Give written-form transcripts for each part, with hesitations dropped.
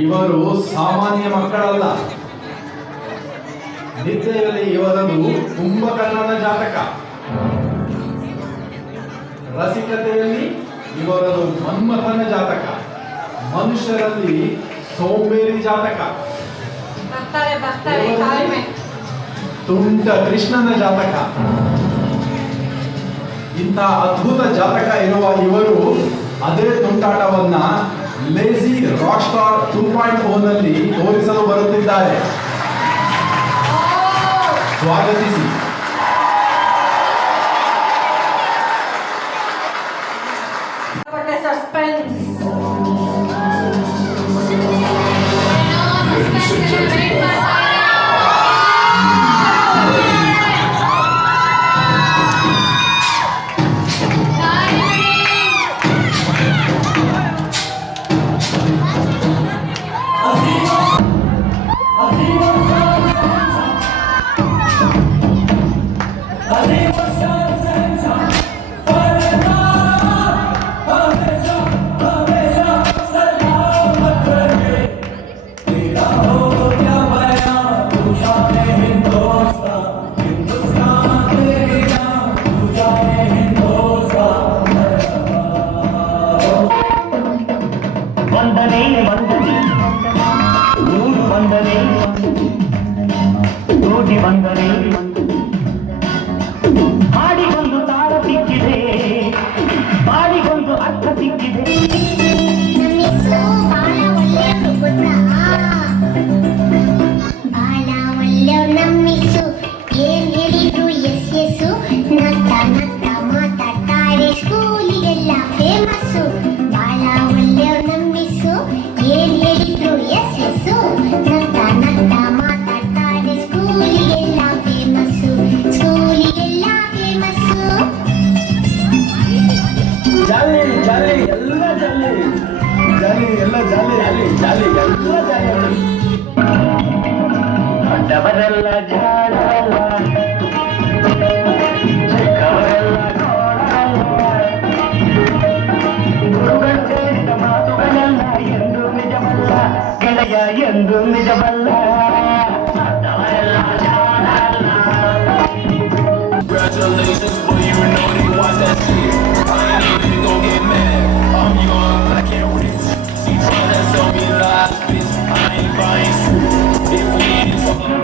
ಇವರು ಸಾಮಾನ್ಯ ಮಕ್ಕಳಲ್ಲ. ನಿದ್ದೆಯಲ್ಲಿ ಇವರದು ಕುಂಭಕರ್ಣನ ಜಾತಕ, ರಸಿಕತೆಯಲ್ಲಿ ಇವರದು ಮನ್ಮಥನ ಜಾತಕ, ಮನುಷ್ಯರಲ್ಲಿ ಸೋಂಬೇರಿ ಜಾತಕ, ತುಂಟ ಕೃಷ್ಣನ ಜಾತಕ. ಇಂಥ ಅದ್ಭುತ ಜಾತಕ ಇರುವ ಇವರು ಅದೇ ತುಂಟಾಟವನ್ನ ಲೇಜಿ ರಾಕ್ ಸ್ಟಾರ್ 2.0 ನಲ್ಲಿ ತೋರಿಸಲು ಬರುತ್ತಿದ್ದಾರೆ. ಸ್ವಾಗತಿಸಿ. ಹಾಡಿಗೊಂದು ತಾಳ ಸಿಕ್ಕಿದೆ, ಬಾಡಿಗೊಂದು ಅರ್ಥ ಸಿಕ್ಕಿದೆ. ಬಾಳ ಒಳ್ಳೆಯವ್ ನಮ್ಮಿಸು, ಏನ್ ಹೇಳಿದ್ರು ಎಸ್ ಎಸ್ಸು. ನಗ್ತಾ ನಗ್ತಾ ಮಾತಾಡ್ತಾರೆ, ಸ್ಕೂಲಿಗೆಲ್ಲ ಫೇಮಸ್ಸು. ಬಾಳ ಒಳ್ಳೆಯವ್ ನಮ್ಮಿಸು, ಏನ್ ಹೇಳಿದ್ರು ಎಸ್ ಎಸ್ಸು. ನಗ್ತಾ ನಗ್ತಾ ಮಾತಾಡ್ತಾರೆ, ಸ್ಕೂಲಿಗೆಲ್ಲ ಫೇಮಸ್ಸು, ಸ್ಕೂಲಿಗೆಲ್ಲ ಫೇಮಸ್ಸು. ಜಾಲಿ ಜಾಲಿ ಎಲ್ಲ ಜಾಲಿ, ಜಾಲಿ ಎಲ್ಲ ಜಾಲಿ, ಜಾಲಿ ಜಾಲಿ ಎಲ್ಲ ಜಾಲಿ. ದೊಡ್ಡವರೆಲ್ಲ ಜಾಣರಲ್ಲ, ಚಿಕ್ಕವರೆಲ್ಲ ಗುರುಗಳು ಹೇಳಿದ ಮಾತುಗಳೆಲ್ಲ ಎಂದು ನಿಜವಲ್ಲ, ಗೆಳೆಯ ಎಂದು ನಿಜವಲ್ಲ. ದೊಡ್ಡವರೆಲ್ಲ ಜಾಣರಲ್ಲ. Congratulations, boy, you know they watch that shit. I ain't even gon' get mad. I'm young, but I can't wait. She tryna sell me lies, bitch. I ain't buying shit. If we ain't talking.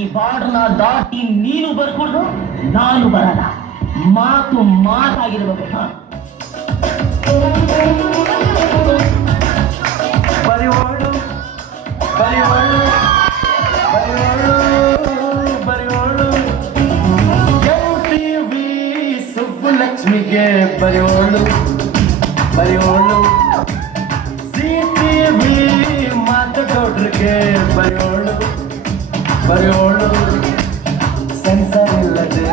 ಈ ಬಾರ್ಡ್ನ ದಾಟಿ ನೀನು ಬರ್ಕೊಡ್ದು, ನಾನು ಬರಲ್ಲ. ಮಾತು ಮಾತಾಗಿರ್ಬೇಕು. ಬರಿವೋಳು ಬರಿವೋಳು ಬರಿವೋಳು ಬರಿವೋಳು MTV ಸುಬ್ಬುಲಕ್ಷ್ಮಿಗೆ ಬರಿವೋಳು ಬರಿವೋಳು, CTV ಮಾತುಗೌಡ್ರಿಗೆ ಬರಿವೋಳು ಬರಿವೋಳು, sensor ಇಲ್ಲದೆ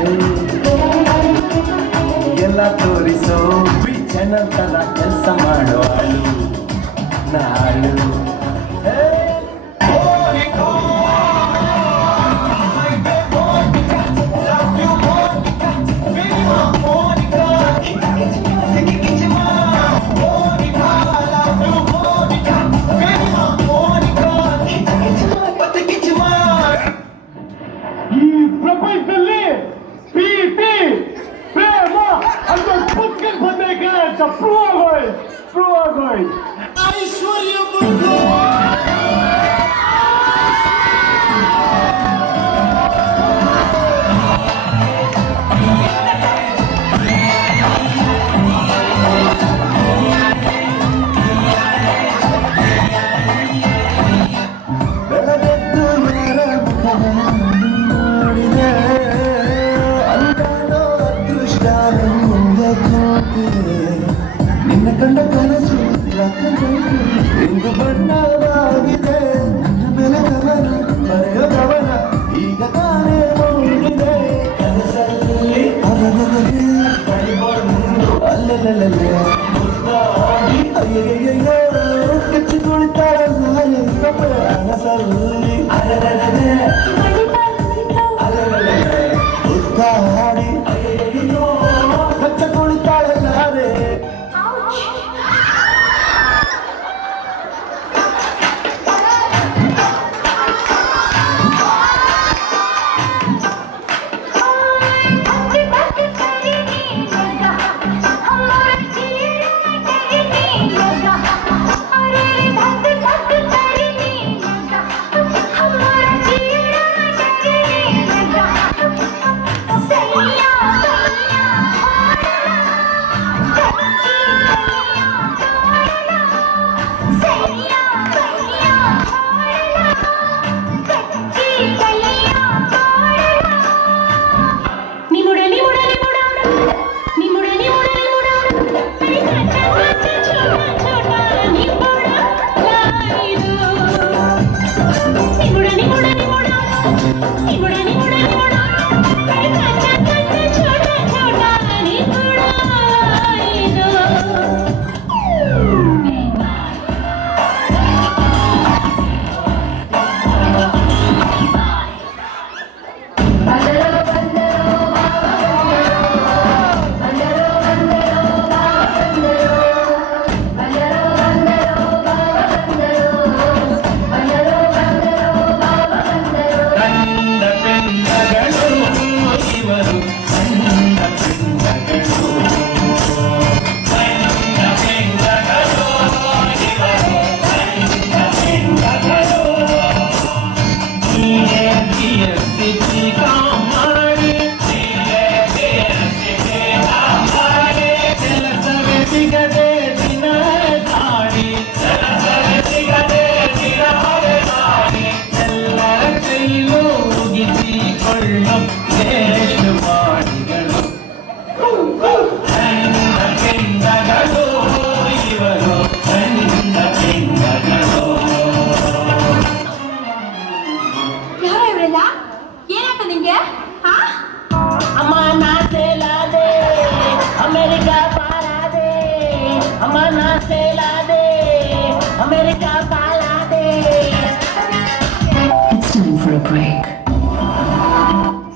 ಎಲ್ಲ ತೋರಿಸೋ channel ತರ ಕೆಲಸ ಮಾಡುವಾಳು ನಾಳು. ಈ ಪ್ರಪಂಚದಲ್ಲಿ ಪ್ರೀತಿ ಪ್ರೇಮ ಅಂತ ಪುಸ್ತಕ ಬಂದಾಗ ಪ್ರೂವ್ ಆಗೋಯ್. ಐಶ್ವರ್ಯ ಬಂದು ಬೆಳಗೆದ್ದು ಯಾರ ಮುಖ ನೋಡಿದೆ, ಅಂದಾನೋ ಅದೃಷ್ಟ ಮುಂದೆ ಕೂತಿದೆ. ನಿನ್ನ ಕಂಡ ಕನಸು ಮನದಲ್ಲಿ ಅಲಲಲಲೆ ಅಲಲಲಲೆ ಉದ್ದಾಡಿ ಕಚ್ಚ ಕುಳಿತಾಳಲ್ಲಾರೆ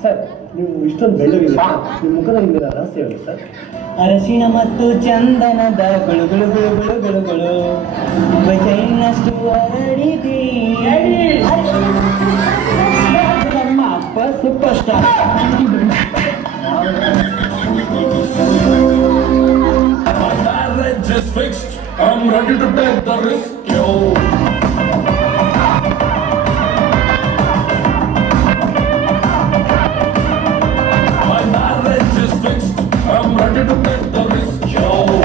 ಸರ್ ನೀವು ಇಷ್ಟೊಂದು ಬೆಳ್ಳಗಿದ್ದೀರಾ ನಿಮ್ಮ ಮುಖದಲ್ಲಿ ರಹಸ್ಯ ಹೇಳಿ ಸರ್. ಅರಶಿನ ಮತ್ತು ಚಂದನದ ಗುಳುಗುಳು ಗುಳುಗುಳು ಗುಳುಗುಳು ಬೈನಷ್ಟು ಹರಡಿದೆ ನಮ್ಮ ಅಪ್ಪ super star. My marriage is fixed. I'm ready to take the risk, yo. My marriage is fixed. I'm ready to take the risk, yo.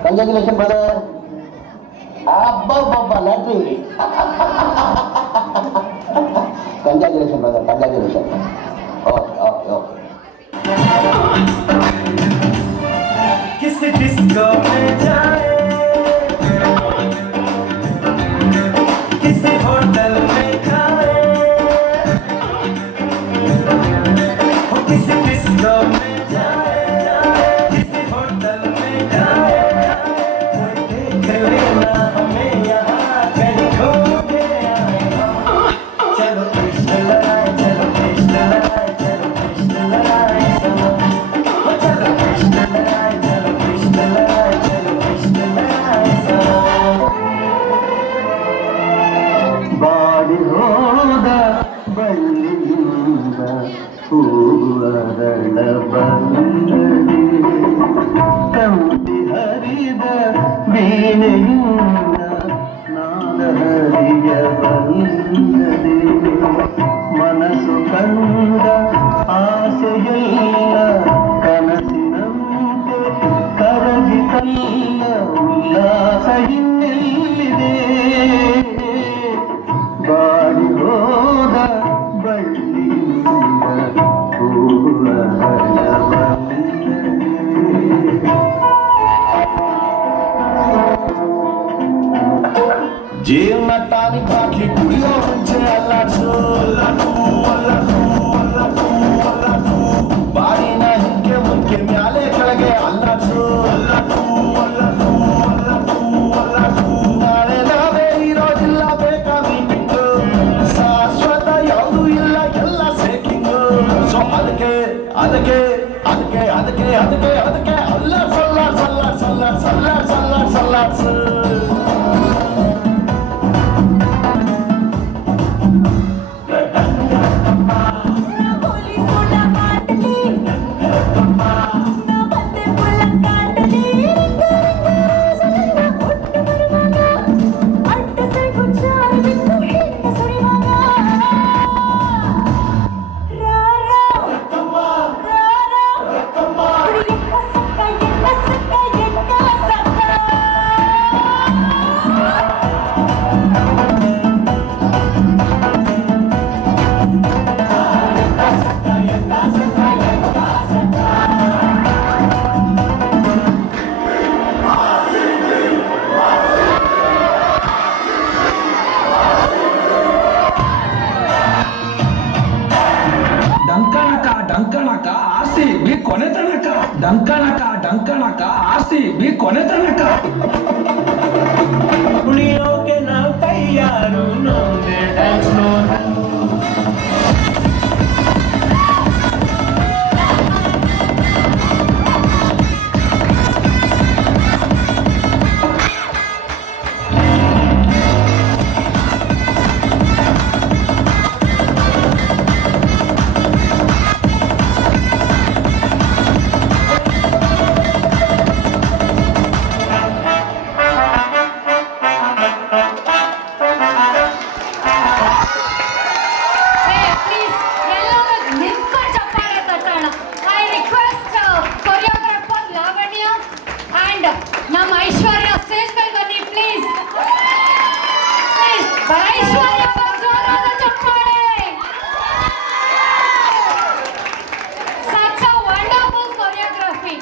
Congratulations, brother. Abba, lottery. Congratulations, brother. Congratulations. Okay. किस disco में जाए किसी hotel में खाए हो किसी disco में जाए किसी होटल में खाए देख लेना हमें यहाँ कहीं खो के आए चलो कृष्ण लड़ाए चलो कृष्ण लड़ाए चलो कृष्ण लड़ाए चलो कृष्ण लड़ाए चलो कृष्ण लड़ाए चलो कृष्ण लड़ाए ಬಾಡಿ ಹೋದ ಬಳ್ಳಿಯಿಂದ ಹೂವರಳ ಬಂದಡಿ ತಂತಿ ಹರಿದ ವೀಣೆಯಿಂದ ನಾದ ಹರಿಯ ಬಂದಡಿ ಮನಸ್ಸು ಕಂಡ ಆಸೆಯಲ್ಲ ಕನಸಿನಂತೆ ಕರಗಿತಲ್ಲ ಉಲ್ಲಾಸ ಇನ್ನೆಲ್ಲಿದೆ ಬಾಡಿ ಹೋದ ಬಳ್ಳಿಯಿಂದ ಹೂವರಳ ಬಂದಡಿ ಜೀವನ ತಾನಿ ಬಾಟ್ಲಿ ಕುಡಿಯೋ ಮುಂಚೆ ಅಲ್ಲಾಡ್ಸು ಬಾಡಿನ ಹಿಂಗೆ ಮುಂಕೆ ಮ್ಯಾಲೆ ಕೆಳಗೆ ಅಲ್ಲಾಡ್ಸು ಡಂಕಣಕ RCB ಕೊನೆ ತನಕ ಡಂಕಣಕ RCB ಕೊನೆ ತನಕ ಕುಣಿಯೋಕೆ ನಾವು ತಯಾರು ನಮ್ದೇ ಡ್ಯಾನ್ಸ್ ಫ್ಲೋರ್ ನಮ್ಮ ಐಶ್ವರ್ಯ ಸ್ಟೇಜ್ ಮೇಲೆ ಬನ್ನಿ ಪ್ಲೀಸ್ ಐಶ್ವರ್ಯ ಜೋರಾದ ಚಪ್ಪಾಳೆ. Such a wonderful choreography.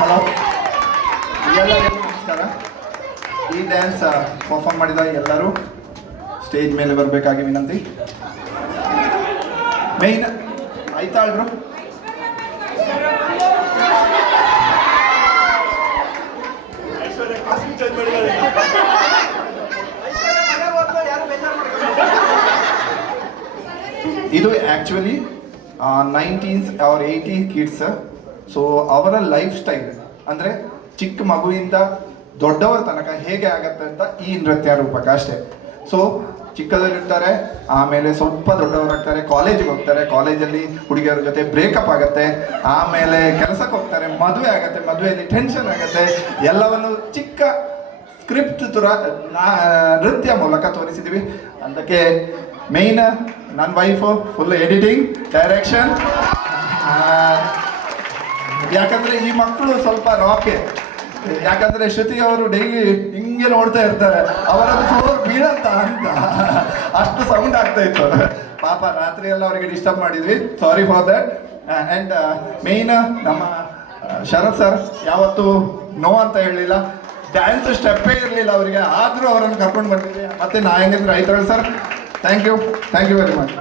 Hello ಎಲ್ಲರಿಗೂ ನಮಸ್ಕಾರ. ಈ ಡ್ಯಾನ್ಸ್ ಪರ್ಫಾರ್ಮ್ ಮಾಡಿದ ಎಲ್ಲರೂ ಸ್ಟೇಜ್ ಮೇಲೆ ಬರಬೇಕಾಗಿ ವಿನಂತಿ. ಮೇಯ್ನ್ ಆಯ್ತಾಳ್ರು ಇದು actually 90s or 80s kids. So ಅವರ ಲೈಫ್ ಸ್ಟೈಲ್ ಅಂದರೆ ಚಿಕ್ಕ ಮಗುವಿಂದ ದೊಡ್ಡವರ ತನಕ ಹೇಗೆ ಆಗತ್ತೆ ಅಂತ ಈ ನೃತ್ಯ ರೂಪಕ ಅಷ್ಟೇ. ಸೊ ಚಿಕ್ಕದಲ್ಲಿರ್ತಾರೆ, ಆಮೇಲೆ ಸ್ವಲ್ಪ ದೊಡ್ಡವರಾಗ್ತಾರೆ, ಕಾಲೇಜಿಗೆ ಹೋಗ್ತಾರೆ, ಕಾಲೇಜಲ್ಲಿ ಹುಡುಗಿಯರ ಜೊತೆ ಬ್ರೇಕಪ್ ಆಗುತ್ತೆ, ಆಮೇಲೆ ಕೆಲಸಕ್ಕೆ ಹೋಗ್ತಾರೆ, ಮದುವೆ ಆಗುತ್ತೆ, ಮದುವೆಯಲ್ಲಿ ಟೆನ್ಷನ್ ಆಗುತ್ತೆ. ಎಲ್ಲವನ್ನು ಚಿಕ್ಕ ಸ್ಕ್ರಿಪ್ಟ್ ನೃತ್ಯ ಮೂಲಕ ತೋರಿಸಿದ್ವಿ. ಅದಕ್ಕೆ ಮೇಯ್ನ್ ನನ್ನ ವೈಫು ಫುಲ್ ಎಡಿಟಿಂಗ್ ಡೈರೆಕ್ಷನ್. ಯಾಕಂದರೆ ಈ ಮಕ್ಕಳು ಸ್ವಲ್ಪ ರಾಕೆ, ಯಾಕಂದರೆ ಶ್ರುತಿ ಅವರು ಡೈಲಿ ಹಿಂಗೆ ನೋಡ್ತಾ ಇರ್ತಾರೆ, ಅವರದ್ದು ಫ್ಲೋರ್ ಬೀಳಂತ ಅಂತ ಅಷ್ಟು ಸೌಂಡ್ ಆಗ್ತಾ ಇತ್ತು. ಪಾಪ ರಾತ್ರಿ ಎಲ್ಲ ಅವರಿಗೆ ಡಿಸ್ಟರ್ಬ್ ಮಾಡಿದ್ವಿ, sorry for that. And main ನಮ್ಮ ಶರತ್ ಸರ್ ಯಾವತ್ತೂ ನೋ ಅಂತ ಹೇಳಲಿಲ್ಲ, ಡ್ಯಾನ್ಸ್ ಸ್ಟೆಪ್ಪೇ ಇರಲಿಲ್ಲ ಅವರಿಗೆ, ಆದರೂ ಅವರನ್ನು ಕರ್ಕೊಂಡು ಬಂದಿದ್ವಿ. ಮತ್ತು ನಾ ಹೆಂಗಿದ್ರೆ ಆಯ್ತು sir, thank you very much.